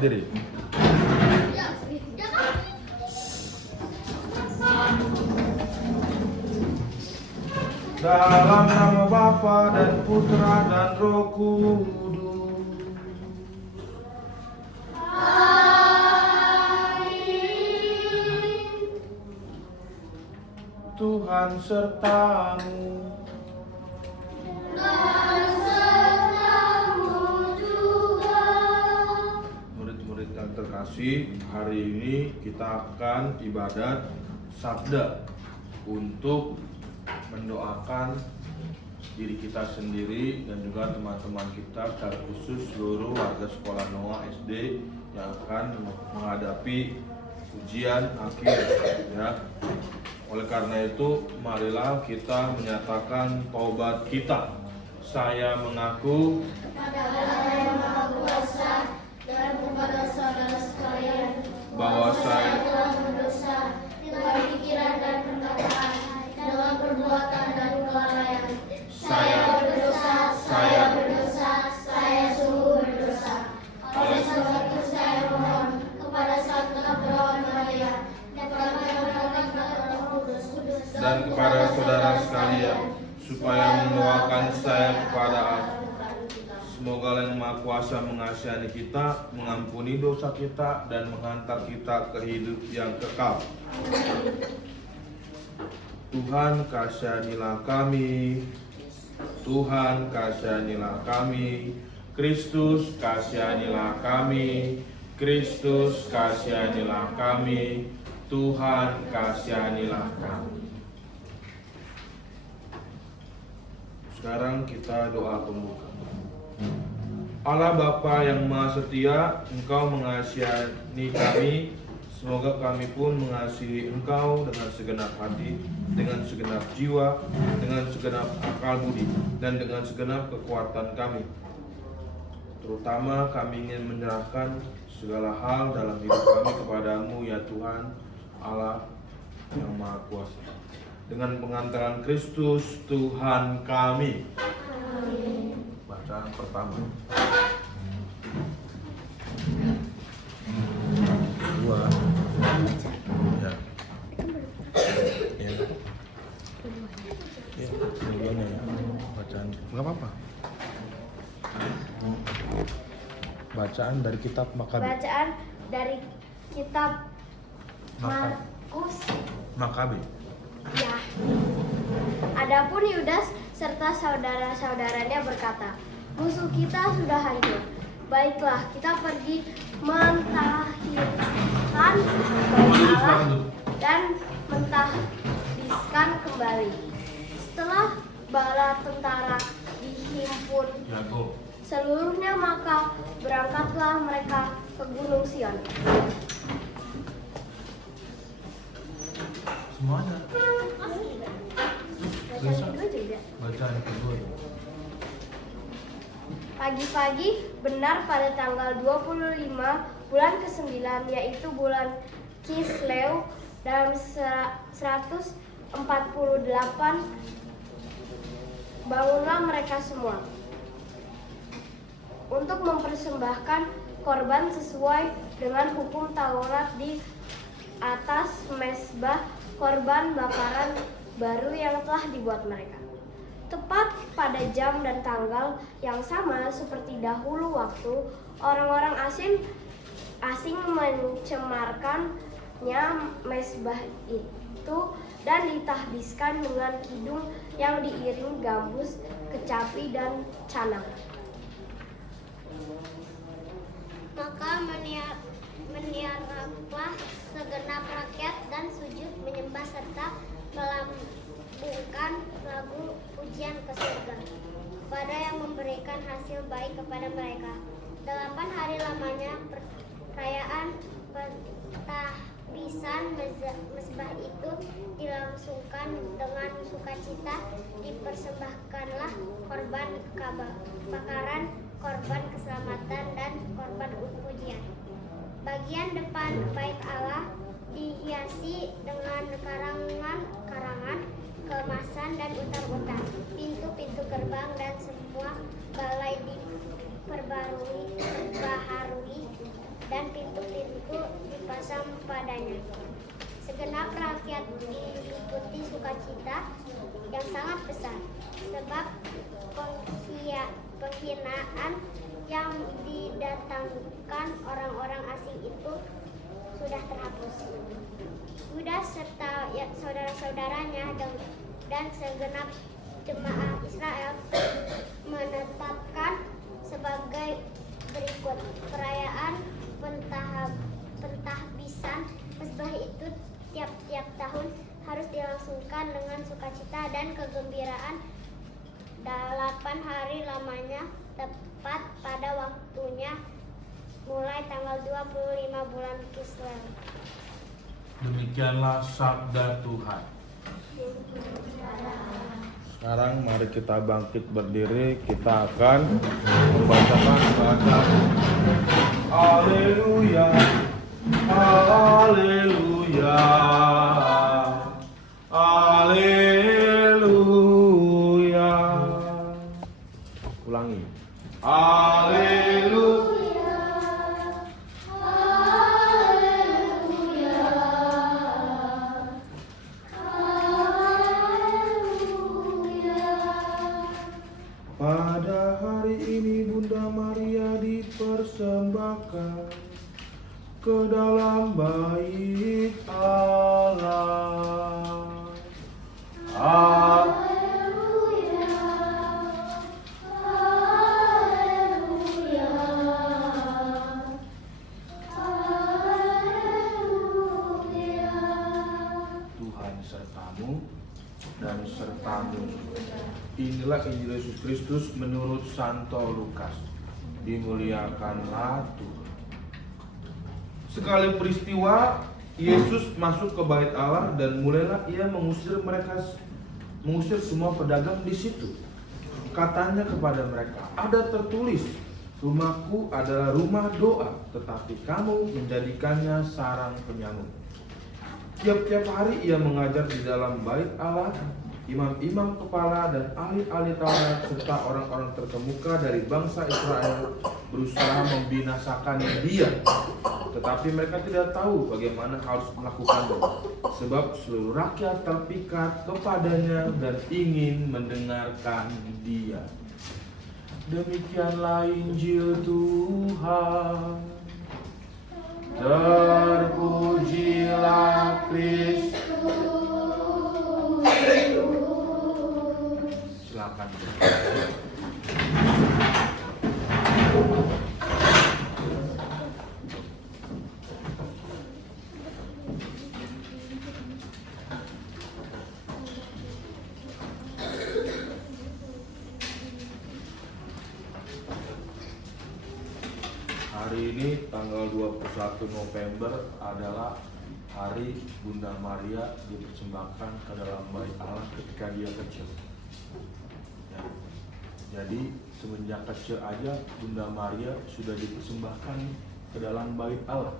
berdiri. Dalam nama Bapa dan Putra dan Roh Kudus. Amin. Tuhan sertamu. Dan sertamu juga. Murid-murid yang terkasih, hari ini kita akan ibadat sabda untuk mendoakan diri kita sendiri dan juga teman-teman kita, secara khusus seluruh warga sekolah Noah SD yang akan menghadapi ujian akhir ya. Oleh karena itu, marilah kita menyatakan taubat kita. Saya mengaku Kepada Allah yang Maha Kuasa dan kepada saudara sekalian bahwa saya telah berdosa dengan pikiran dan perkataan, dengan perbuatan dan kelalaian. Saya berdosa, saya sungguh berdosa. Oleh sebab itu saya mohon kepada Sang Pengampun Maria dan kepada Roh Kudus dan kepada saudara sekalian supaya mendoakan saya kepada Allah. Semoga Allah yang Maha Kuasa mengasihani kita, mengampuni dosa kita, dan menghantar kita ke hidup yang kekal. Tuhan kasihanilah kami. Tuhan kasihanilah kami. Kristus kasihanilah kami. Kristus kasihanilah kami. Tuhan kasihanilah kami. Sekarang kita doa pembuka. Allah Bapa yang Maha Setia, Engkau mengasihani kami. Semoga kami pun mengasihi Engkau dengan segenap hati, dengan segenap jiwa, dengan segenap akal budi, dan dengan segenap kekuatan kami. Terutama kami ingin menyerahkan segala hal dalam hidup kami kepadamu ya Tuhan Allah yang Maha Kuasa. Dengan pengantaran Kristus Tuhan kami. Amin. Bacaan pertama. Dua. Ya. Ya. Ya, keduanya ya. Bacaan. Enggak apa-apa. Bacaan dari kitab Makabi. Bacaan dari kitab Maka- Markus. Makabi. Ya. Adapun Yudas serta saudara-saudaranya berkata, musuh kita sudah hancur. Baiklah, kita pergi mentahirkan bait Allah dan mentahbiskan kembali. Setelah bala tentara dihimpun Jago. seluruhnya, maka berangkatlah mereka ke Gunung Sion. Semuanya. Bacaan kedua juga. Bacaan kedua. Pagi-pagi benar pada tanggal 25 bulan ke-9, yaitu bulan Kislew, dalam 148 bangunlah mereka semua untuk mempersembahkan korban sesuai dengan hukum Taurat di atas mezbah korban bakaran baru yang telah dibuat mereka. Tepat pada jam dan tanggal yang sama seperti dahulu waktu, orang-orang asing mencemarkannya mezbah itu dan ditahbiskan dengan kidung yang diiring gambus, kecapi, dan canang. Maka meniaraplah segenap rakyat dan sujud menyembah serta melambungkan lagu pujian ke surga kepada yang memberikan hasil baik kepada mereka. 8 hari lamanya perayaan pentahbisan mezbah itu dilangsungkan dengan sukacita. Dipersembahkanlah korban bakaran, korban keselamatan, dan korban pujian. Bagian depan bait Allah dihiasi dengan karangan, kemasan, dan utar-utar. Pintu-pintu gerbang dan semua balai diperbaharui dan pintu-pintu dipasang padanya. Segenap rakyat diikuti sukacita yang sangat besar, sebab penghinaan yang didatangkan orang-orang asing itu sudah terhapus. Yudas serta saudara-saudaranya dan segenap jemaah Israel menetapkan sebagai berikut: perayaan pentahbisan Mezbah itu tiap-tiap tahun harus dilangsungkan dengan sukacita dan kegembiraan 8 hari lamanya, tepat pada waktunya mulai tanggal 25 bulan Kislev. Demikianlah sabda Tuhan. Sekarang mari kita bangkit berdiri, kita akan membacakan bacaan. Haleluya, haleluya, haleluya. Ulangi. Haleluya. Pada hari ini Bunda Maria dipersembahkan ke dalam bait Allah. Tuhan sertamu dan sertamu. Inilah Injil Yesus Kristus menurut Santo Lukas. Dimuliakanlah Tuhan. Sekali peristiwa, Yesus masuk ke bait Allah dan mulailah ia mengusir semua pedagang di situ. Katanya kepada mereka, ada tertulis, rumahku adalah rumah doa, tetapi kamu menjadikannya sarang penyamuk. Tiap-tiap hari ia mengajar di dalam bait Allah. Imam-imam kepala dan ahli-ahli Taurat serta orang-orang terkemuka dari bangsa Israel berusaha membinasakan dia. Tetapi mereka tidak tahu bagaimana harus melakukannya, sebab seluruh rakyat terpikat kepadanya dan ingin mendengarkan dia. Demikianlah Injil Tuhan. Terpujilah Kristus. Silakan. Hari ini tanggal 21 November adalah hari Bunda Maria dipersembahkan ke dalam bait Allah ketika dia kecil. Ya. Jadi semenjak kecil aja Bunda Maria sudah dipersembahkan ke dalam bait Allah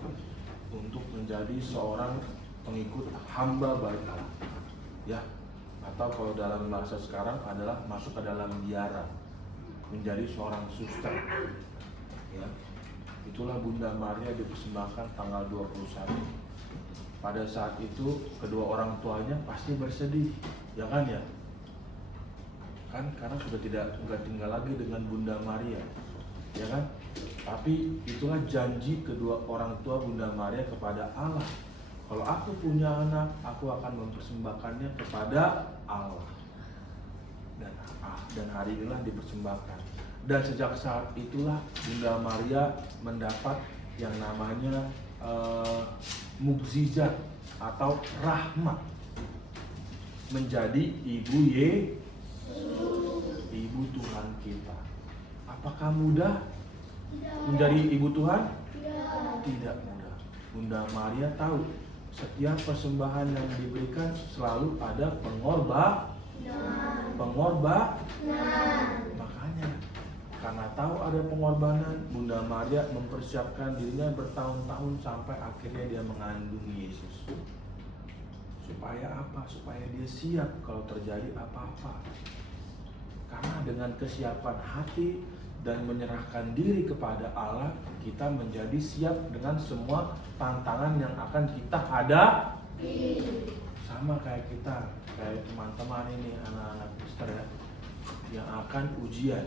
untuk menjadi seorang pengikut hamba bait Allah. Ya. Atau kalau dalam bahasa sekarang adalah masuk ke dalam biara, menjadi seorang suster. Ya. Itulah Bunda Maria dipersembahkan tanggal 21. Pada saat itu kedua orang tuanya pasti bersedih, ya kan ya? Kan karena sudah enggak tinggal lagi dengan Bunda Maria, ya kan? Tapi itulah janji kedua orang tua Bunda Maria kepada Allah. Kalau aku punya anak, aku akan mempersembahkannya kepada Allah. Dan hari inilah dipersembahkan. Dan sejak saat itulah Bunda Maria mendapat yang namanya mukjizat atau rahmat, menjadi ibu ibu Tuhan kita. Apakah mudah menjadi ibu Tuhan? Tidak mudah. Bunda Maria tahu setiap persembahan yang diberikan selalu ada pengorbanan. Makanya karena tahu ada pengorbanan, Bunda Maria mempersiapkan dirinya bertahun-tahun sampai akhirnya dia mengandung Yesus. Supaya apa? Supaya dia siap kalau terjadi apa-apa. Karena dengan kesiapan hati, dan menyerahkan diri kepada Allah, kita menjadi siap dengan semua tantangan yang akan kita hadapi. Sama kayak kita, kayak teman-teman ini, anak-anak Mister ya, yang akan ujian.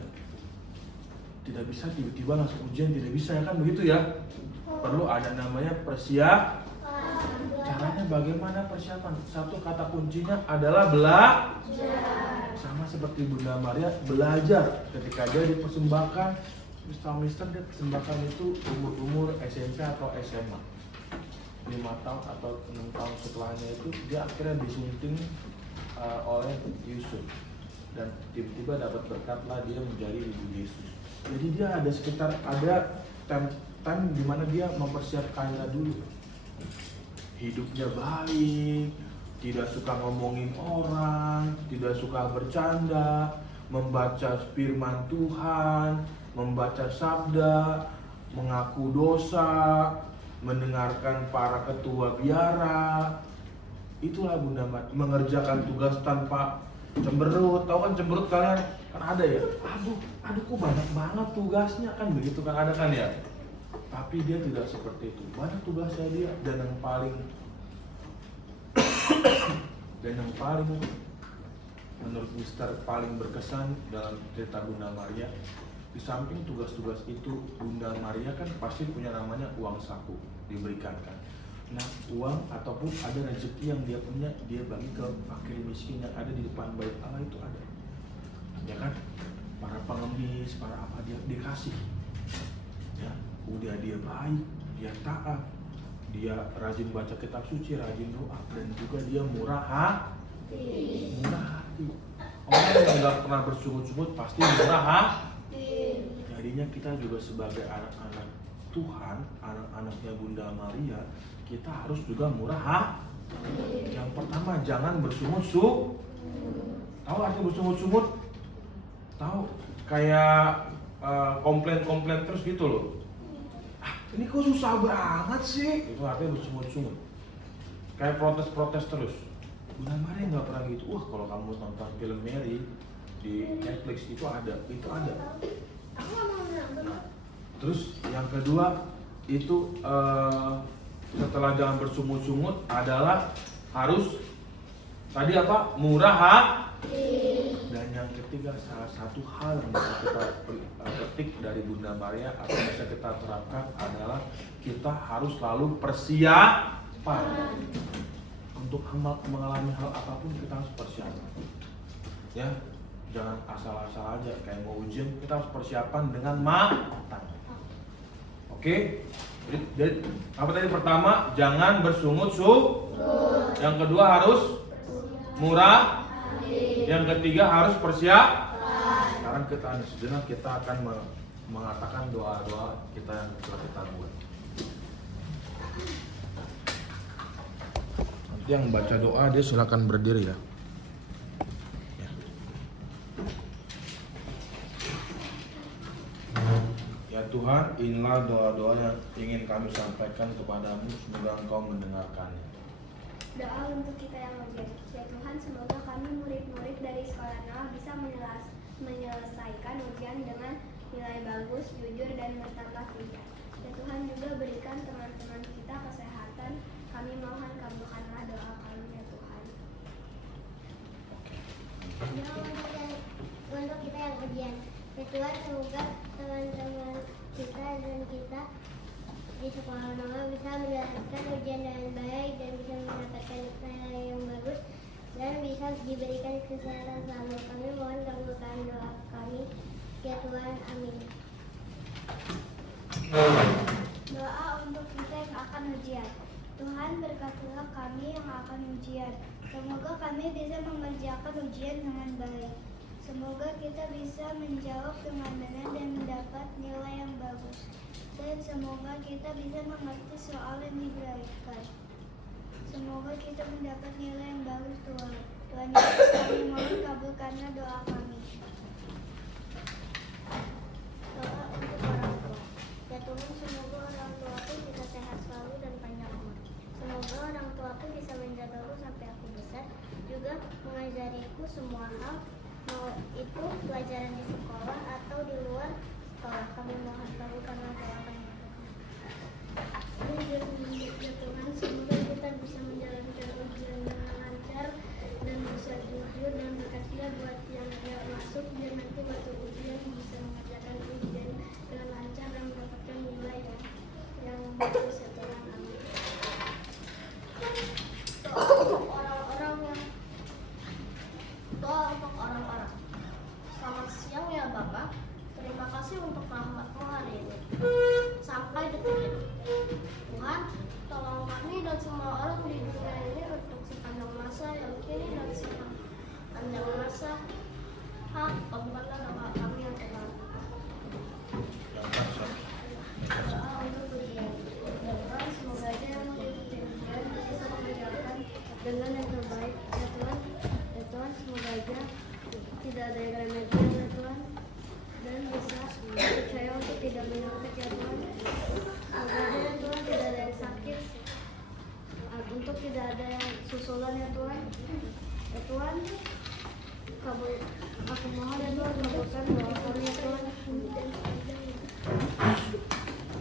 Tidak bisa tiba-tiba langsung ujian, tidak bisa ya kan begitu ya. Perlu ada namanya persiapan. Caranya bagaimana persiapan? Satu kata kuncinya adalah belajar. Sama seperti Bunda Maria, belajar ketika dia dipersembahkan. Mister dia persembahkan itu umur SMP atau SMA. 5 tahun atau 6 tahun setelahnya itu dia akhirnya disunting oleh Yusuf, dan tiba-tiba dapat berkat lah dia menjadi ibu Yesus. Jadi dia ada sekitar ada time di mana dia mempersiapkannya dulu. Hidupnya baik, tidak suka ngomongin orang, tidak suka bercanda, membaca firman Tuhan, membaca sabda, mengaku dosa, mendengarkan para ketua biara. Itulah Bunda Maria, mengerjakan tugas tanpa cemberut. Tahu kan cemberut kalian? Kan ada ya, aduh kok banyak banget tugasnya, kan begitu kan, ada kan ya. Tapi dia tidak seperti itu, banyak tugasnya dia. Dan yang paling menurut Mister paling berkesan dalam cerita Bunda Maria, di samping tugas-tugas itu, Bunda Maria kan pasti punya namanya uang saku diberikan kan. Nah, uang ataupun ada rezeki yang dia punya, dia bagi ke fakir miskin yang ada di depan bait Allah, itu ada. Ya kan? Para pengemis, para apa, dia dikasih. Ya, udah dia baik, dia taat, dia rajin baca kitab suci, rajin doa, dan juga dia murah hati. Orang yang nggak pernah bersungut-sungut pasti murah hati. Jadinya kita juga sebagai anak-anak Tuhan, anak-anaknya Bunda Maria, kita harus juga murah hati. Yang pertama, jangan bersungut-sungut. Tahu artinya bersungut-sungut? Tahu? Kayak komplain-komplain terus gitu loh. Ini kok susah banget sih? Itu artinya bersungut-sungut. Kayak protes-protes terus. Bunda Maria nggak pernah gitu. Wah, kalau kamu nonton film Mary di Netflix itu ada. Nah, terus yang kedua itu setelah jangan bersungut-sungut adalah harus tadi apa? Murah hati. Dan yang ketiga, salah satu hal yang bisa kita petik dari Bunda Maria atau bisa kita terapkan adalah kita harus selalu persiapan. Untuk mengalami hal apapun kita harus persiapan. Ya, jangan asal-asal aja kayak mau ujian, kita harus persiapan dengan matang. Oke? Jadi apa tadi? Pertama, jangan bersungut-sungut. Yang kedua harus murah. Yang ketiga harus persiapan. Sekarang kita sejenak, kita akan mengatakan doa-doa kita yang telah kita buat. Nanti yang baca doa dia silakan berdiri ya. Ya Tuhan, inilah doa-doa yang ingin kami sampaikan kepadamu, semoga Engkau mendengarkannya. Doa untuk kita yang ujian. Ya Tuhan, semoga kami murid-murid dari sekolah Noah bisa menyelesaikan ujian dengan nilai bagus, jujur, dan bertambah pintar. Ya Tuhan, juga berikan teman-teman kita kesehatan. Kami mohon kabulkanlah doa kami ya Tuhan. Doa untuk kita yang ujian. Ya Tuhan, semoga teman-teman kita dan kita di sekolah Noah bisa mendapatkan ujian dengan baik dan bisa mendapatkan nilai yang bagus dan bisa diberikan kesehatan selalu. Kami mohon kabulkan doa kami ya Tuhan, amin. Doa untuk kita yang akan ujian. Tuhan, berkatilah kami yang akan ujian. Semoga kami bisa mengerjakan ujian dengan baik. Semoga kita bisa menjawab dengan benar dan mendapat nilai yang bagus. Dan semoga kita bisa mengerti soal yang diberikan. Semoga kita mendapat nilai yang bagus Tuhan. Tuhan Yesus, kami mohon kabulkanlah doa kami. Doa untuk orang tua. Ya Tuhan, semoga orang tuaku bisa sehat selalu dan panjang umur. Semoga orang tuaku bisa menjagaku sampai aku besar, juga mengajariku semua hal, mau itu pelajaran di sekolah atau di luar sekolah. Kami mohon kabulkanlah doa kami. Ya Tuhan, semoga kita bisa menjalankan ujian dengan lancar dan bisa jujur, dan berkatilah buat yang tidak masuk biar nanti waktu ujian bisa mengerjakan ujian dengan lancar dan mendapatkan nilai yang bagus ya Tuhan. Amin. Doa untuk orang-orang. Selamat siang ya Bapak. Terima kasih untuk rahmat-Mu hari ini. Sampai detik ini. Tuhan, tolong kami dan semua orang di dunia ini untuk sepanjang masa yang kini dan sepanjang masa. Kabulkanlah doa kami ya Tuhan. Doa untuk ujian. Ya Tuhan, semoga aja yang mengikuti ujian bisa mengerjakan dengan yang terbaik. Ya Tuhan, semoga aja tidak ada yang remedial ya Tuhan, dan bisa percaya untuk tidak menyakit ya Tuhan. Semoga aja ya Tuhan tidak ada yang sakit, untuk tidak ada yang susulan ya Tuhan. Ya Tuhan, aku mohon ya Tuhan, kabulkan doa kami ya Tuhan.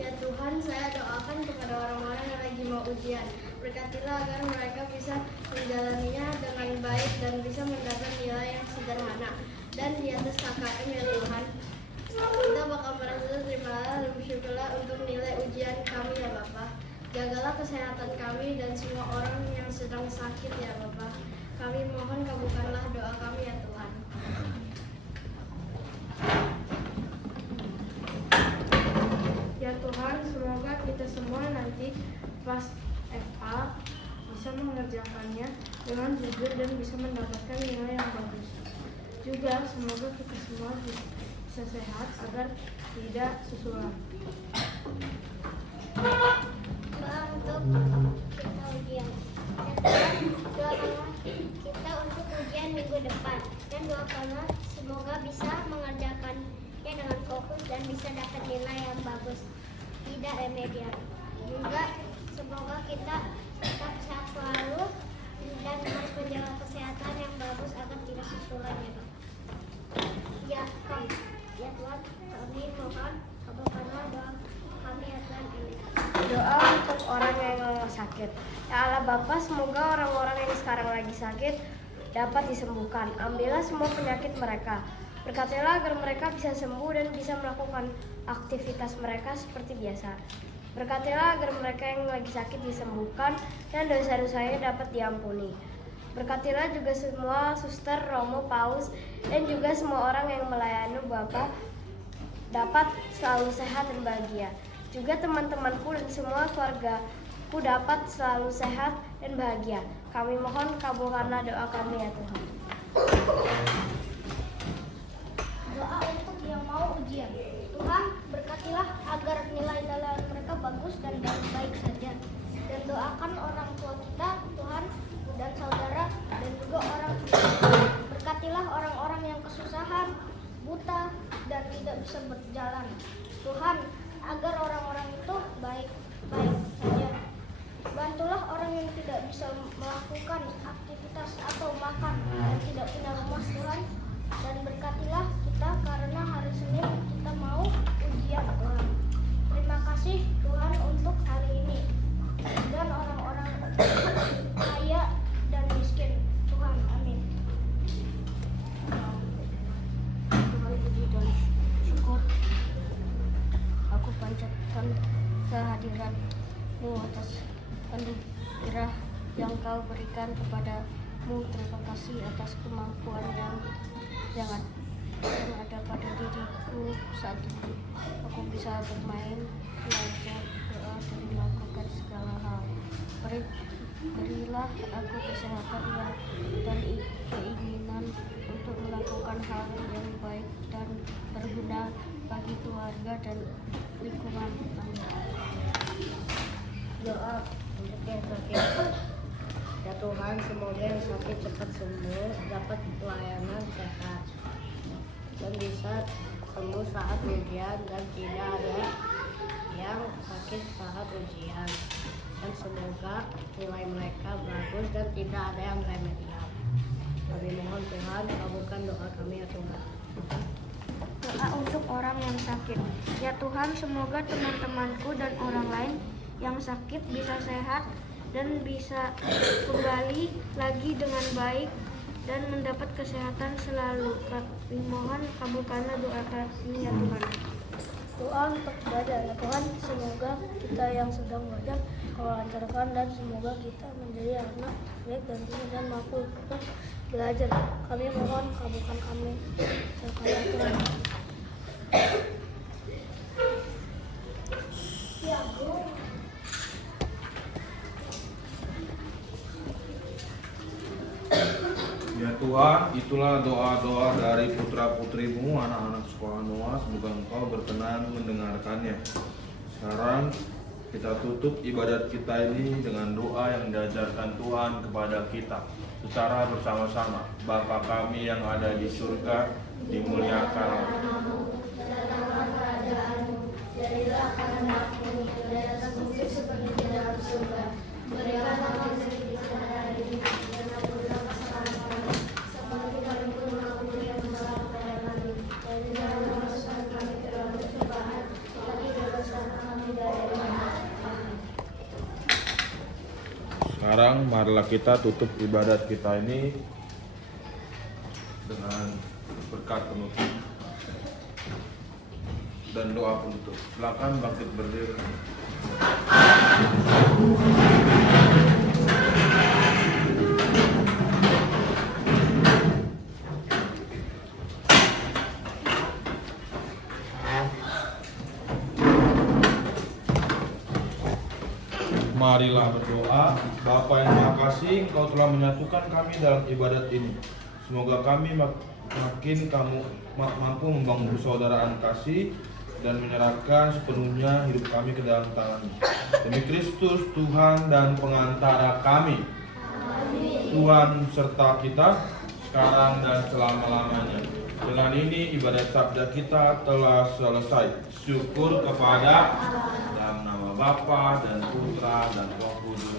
Ya Tuhan, saya doakan kepada orang-orang yang lagi mau ujian. Berkatilah agar mereka bisa menjalaninya dengan baik dan bisa mendapat nilai yang sederhana dan di atas KKM ya Tuhan. Kita bakal merasa terimalah dan bersyukurlah untuk nilai ujian kami ya Bapak. Jagalah kesehatan kami dan semua orang yang sedang sakit ya Bapak. Kami mohon kabulkanlah doa kami ya Tuhan. Ya Tuhan, semoga kita semua nanti pas FA bisa mengerjakannya dengan jujur dan bisa mendapatkan nilai yang bagus. Juga semoga kita semua bisa sehat agar tidak susulan. Doa untuk kita ujian. Doakanlah kita untuk ujian minggu depan, dan doakanlah semoga bisa mengerjakannya dengan fokus dan bisa dapat nilai yang bagus, tidak remedial. Juga semoga kita tetap sehat selalu dan harus menjaga kesehatan yang bagus agar tidak susulan ya Pak. Ya Tuhan, kami mohon kabulkanlah doa kami ya Tuhan. Amin. Doa untuk orang yang sakit. Ya Allah Bapa, semoga orang-orang yang sekarang lagi sakit dapat disembuhkan. Ambillah semua penyakit mereka. Berkatilah agar mereka bisa sembuh dan bisa melakukan aktivitas mereka seperti biasa. Berkatilah agar mereka yang lagi sakit disembuhkan dan dosa-dosanya dapat diampuni. Berkatilah juga semua suster, romo, paus, dan juga semua orang yang melayani Bapa dapat selalu sehat dan bahagia. Juga teman-temanku dan semua keluargaku dapat selalu sehat dan bahagia. Kami mohon kabulkanlah doa kami ya Tuhan. Doa untuk yang mau ujian. Tuhan, berkatilah agar nilai dalam mereka bagus dan baik saja. Dan doakan orang tua kita, Tuhan, dan saudara, dan juga orang tua. Berkatilah orang-orang yang kesusahan, buta, dan tidak bisa berjalan. Tuhan, agar orang-orang itu baik-baik saja. Bantulah orang yang tidak bisa melakukan aktivitas atau makan dan tidak punya rumah Tuhan. Dan berkatilah kita karena hari Senin kita mau ujian Tuhan. Terima kasih Tuhan untuk hari ini. Dan orang-orang kaya dan miskin Tuhan. Amin. Tuhan, puji dan syukur. Aku panjatkan kehadiran-Mu atas anugerah yang Kau berikan kepadamu. Terima kasih atas kemampuan yang ada pada diriku saat ini. Aku bisa bermain, belajar, doa, dan melakukan segala hal. Berilah aku kesehatan dan keinginan untuk melakukan hal yang baik dan berguna bagi keluarga dan lingkungan. Amin. Doa untuk yang sakit. Ya Tuhan, semoga yang sakit cepat sembuh, dapat pelayanan sehat, dan bisa sembuh saat ujian, dan tidak ada yang sakit saat ujian. Dan semoga nilai mereka bagus dan tidak ada yang remedial. Kami mohon Tuhan, kabulkan doa kami ya Tuhan. Doa untuk orang yang sakit. Ya Tuhan, semoga teman-temanku dan orang lain yang sakit bisa sehat dan bisa kembali lagi dengan baik dan mendapat kesehatan selalu. Kami mohon kabulkanlah doa kami ya Tuhan. Doa untuk ibadah. Ya Tuhan, semoga kita yang sedang belajar Kau lancarkan dan semoga kita menjadi anak baik dan pintar dan mampu untuk belajar. Kami mohon kabulkan kami sekali Tuhan. Ya Tuhan, itulah doa-doa dari putra-putrimu, anak-anak sekolah Noah. Semoga Engkau berkenan mendengarkannya. Sekarang kita tutup ibadat kita ini dengan doa yang diajarkan Tuhan kepada kita secara bersama-sama. Bapa kami yang ada di surga, dimuliakanlah. Jadilah kehendakmu di atas bumi seperti di dalam surga. Berikanlah kami rezeki sehari-hari dan ampunilah kesalahan kami, seperti kami pun mengampuni yang bersalah kepada kami. Dan janganlah masukkan kami ke dalam pencobaan, tetapi bebaskan kami dari yang jahat. Amin. Sekarang marilah kita tutup ibadat kita ini dengan berkat penutup dan doa penutup. Silakan bangkit berdiri. Marilah berdoa. Bapa yang Maha Kasih, Engkau telah menyatukan kami dalam ibadat ini. Semoga kami makin mampu membangun persaudaraan kasih dan menyerahkan sepenuhnya hidup kami ke dalam tangan-Mu. Demi Kristus Tuhan dan pengantara kami. Tuhan serta kita sekarang dan selama-lamanya. Dengan ini ibadat sabda kita telah selesai. Syukur kepada dalam nama Bapa dan Putra dan Roh Kudus.